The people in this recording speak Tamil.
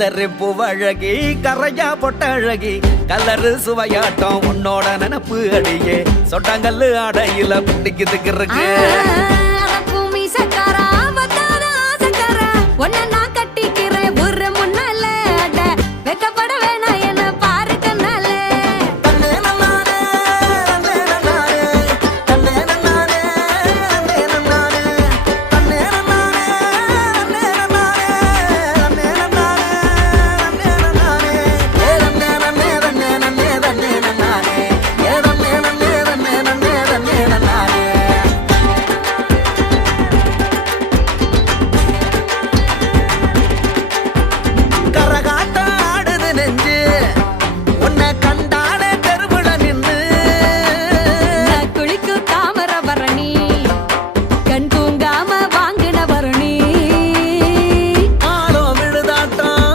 கத்தரிப்பு அழகி கரையா பொட்ட அழகி கலரு சுவையாட்டம் உன்னோட நினப்பு அடியே சொட்டாங்கல்லு அடையில பிடிக்குதுக்கு இருக்கு பூமி சக்காரா வந்தாத ஆசக்காரா ஒன்ன